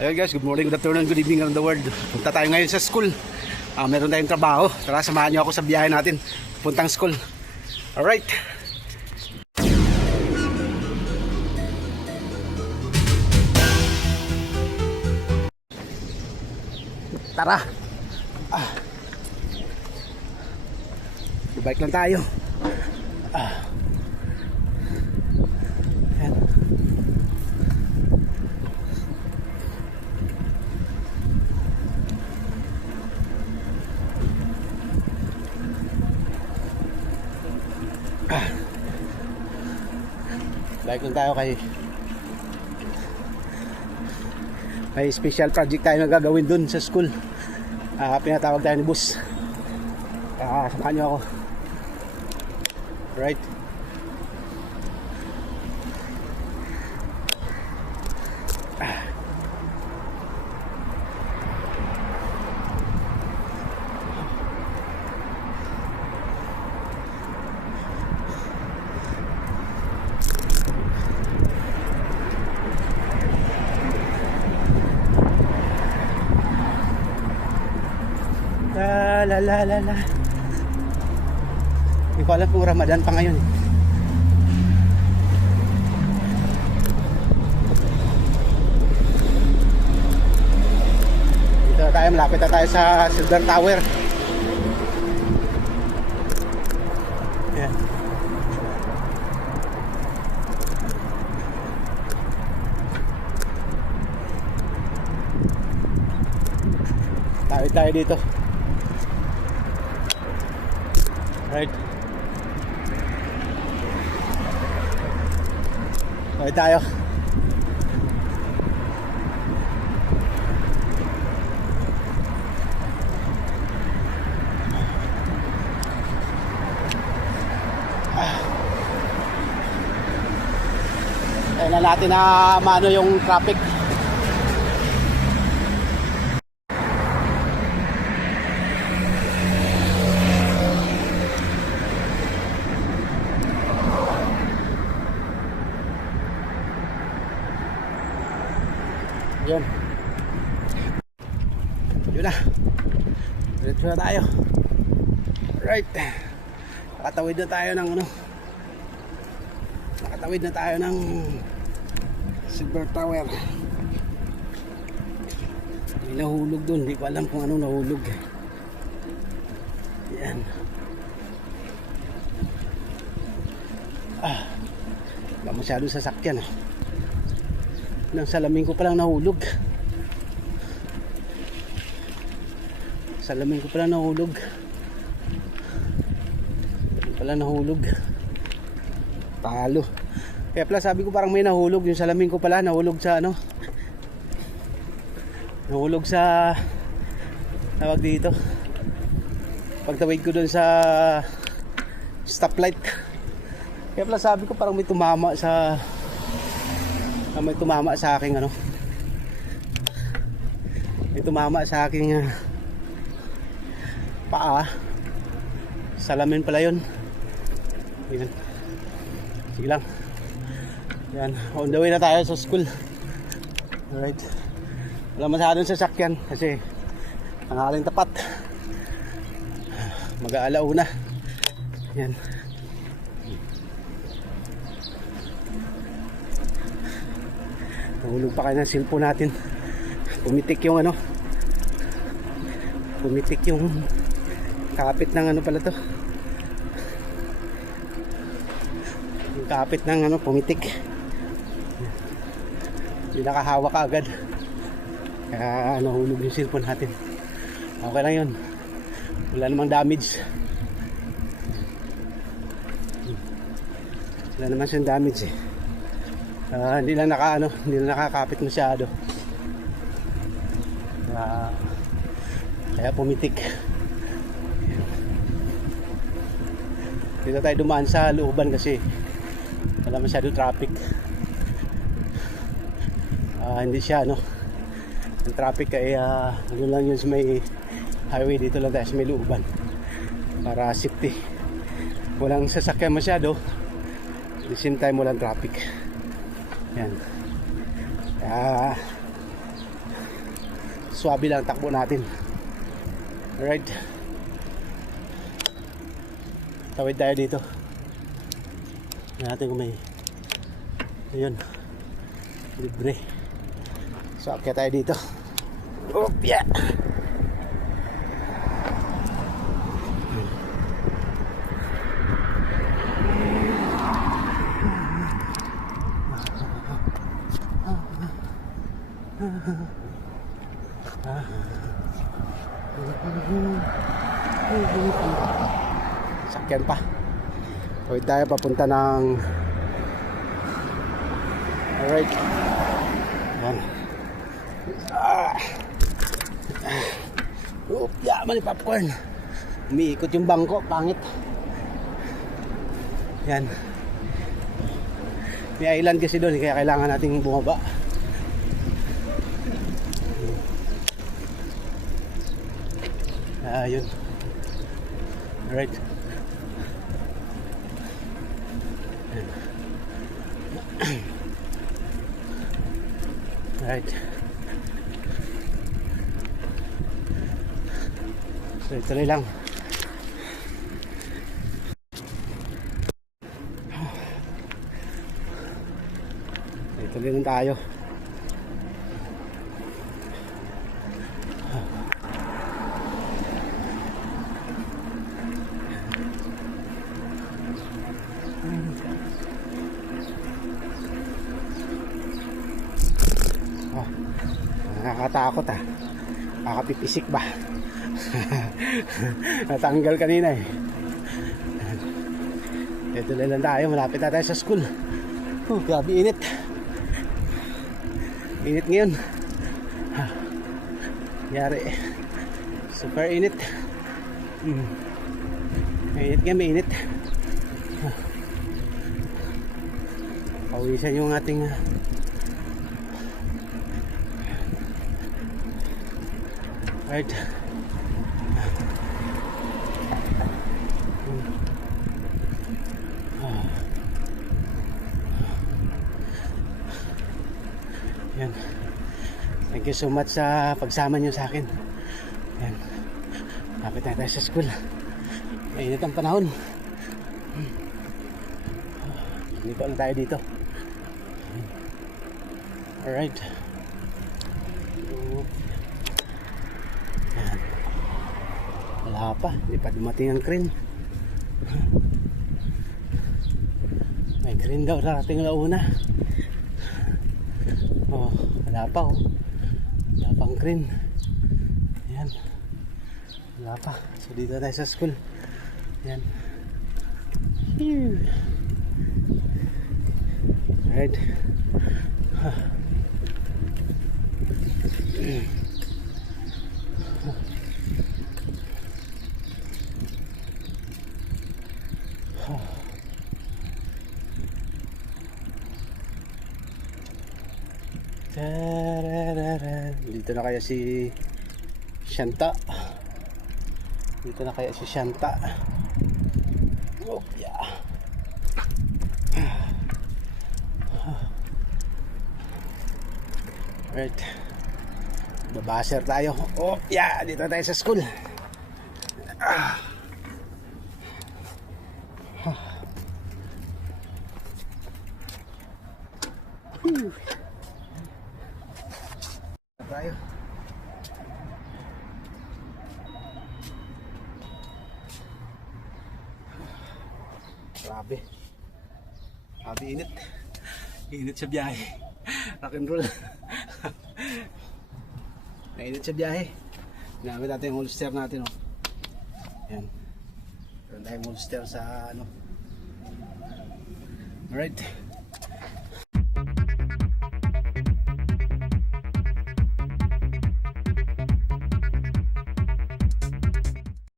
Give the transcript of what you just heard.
Ayun guys, good morning, good afternoon, good evening around the world. Punta tayo ngayon sa school. Ah, meron tayong trabaho. Tara, samahan niyo ako sa biyahe natin. Puntang school. Alright. Tara. Ah. Bike lang tayo. Ah. Bike lang tayo kay may special project tayo na gagawin dun sa school. Ah, pinatawag tayo ni boss. Ah, samahan niyo ako. Right. La la la la. Hindi ko alam kung Ramadan pa ngayon. eh. Dito na tayo, malapit na tayo sa Silver Tower. Tayo dito. Right. Tayo tayo. Kaya na natin na maano yung traffic. Yun. Yun na. Diretso na tayo. Right. Nakatawid na tayo ng ano. Nakatawid na tayo ng Silver Tower. May nahulog dun. Hindi ko alam kung anong nahulog. Yan. Ah. Wala masyadong sasakyan ah ng salamin ko palang nahulog. Salamin ko palang nahulog. Pala nahulog. Talo. Kaya pala sabi ko parang may nahulog. Yung salamin ko pala nahulog sa ano? Nahulog sa tawag dito. Pagtawid ko dun sa stoplight. Kaya pala sabi ko parang may tumama sa na may tumama sa aking ano. May tumama sa aking ah, paa. Salamin pala yun. Yan sige lang. Yan on the way na tayo sa school. Alright. Wala masyadong sasakyan kasi ang aling tapat. Mag-aalauna. Yan Nahulog pa kayo ng cellphone natin. Pumitik yung ano. Pumitik yung kapit ng ano pala to. Yung kapit ng ano, pumitik. Hindi nakahawa ka agad. Kaya nahulog yung cellphone natin. Okay lang yun. Wala namang damage. Wala naman siyang damage eh. Ah, hindi lang naka ano, hindi lang nakakapit masyado. Kaya, kaya pumitik. Dito tayo dumaan sa looban kasi wala masyado traffic. Ah, hindi siya ano. Ang traffic ay uh, ano lang yun sa may highway dito lang tayo sa may looban. Para safety. Walang sasakyan masyado. At the same time walang traffic. Yan. Kaya swabe lang takbo natin. Alright. Tawid tayo dito. Tingnan natin kung may ayun libre. So akyat tayo dito. Oh, yeah. Sakyan pa. Tawid tayo papunta ng Alright. Yan. Ah. Oop, yaman yung popcorn. Umiikot yung bangko, pangit. Yan. May island kasi doon, kaya kailangan nating bumaba. Ah, yun. Alright. Alright. So, ituloy lang. Ituloy lang tayo. Oh, nakakatakot ah. Kakapipisik ba? Natanggal kanina eh. Ito na lang tayo, malapit na tayo sa school. Oh, grabe init. Init ngayon. Yari. Super init. Mm. Mainit nga, mainit. Pawisan yung ating ah, Right. Yan. Thank you so much sa pagsama niyo sa akin. Yan. Lapit na tayo sa school. Mainit ang panahon. Lipat na tayo dito. Alright. Yan. Wala pa. Hindi pa dumating ang crane. May crane daw rating na una. Oh, wala pa oh. Wala pang crane. Yan. Wala pa. So dito tayo sa school. Yan. Phew. Right. Tararara. Dito na kaya si Shanta. Dito na kaya si Shanta. Oh, yeah. Right. Babaser tayo. Oh, yeah. Dito tayo sa school. Ah. Tayo. Grabe. Grabe init. Init sa biyahe. Rock and roll. Mainit sa biyahe. Ginamit natin yung holster natin. Oh. Yan. Meron tayong holster sa ano. Alright.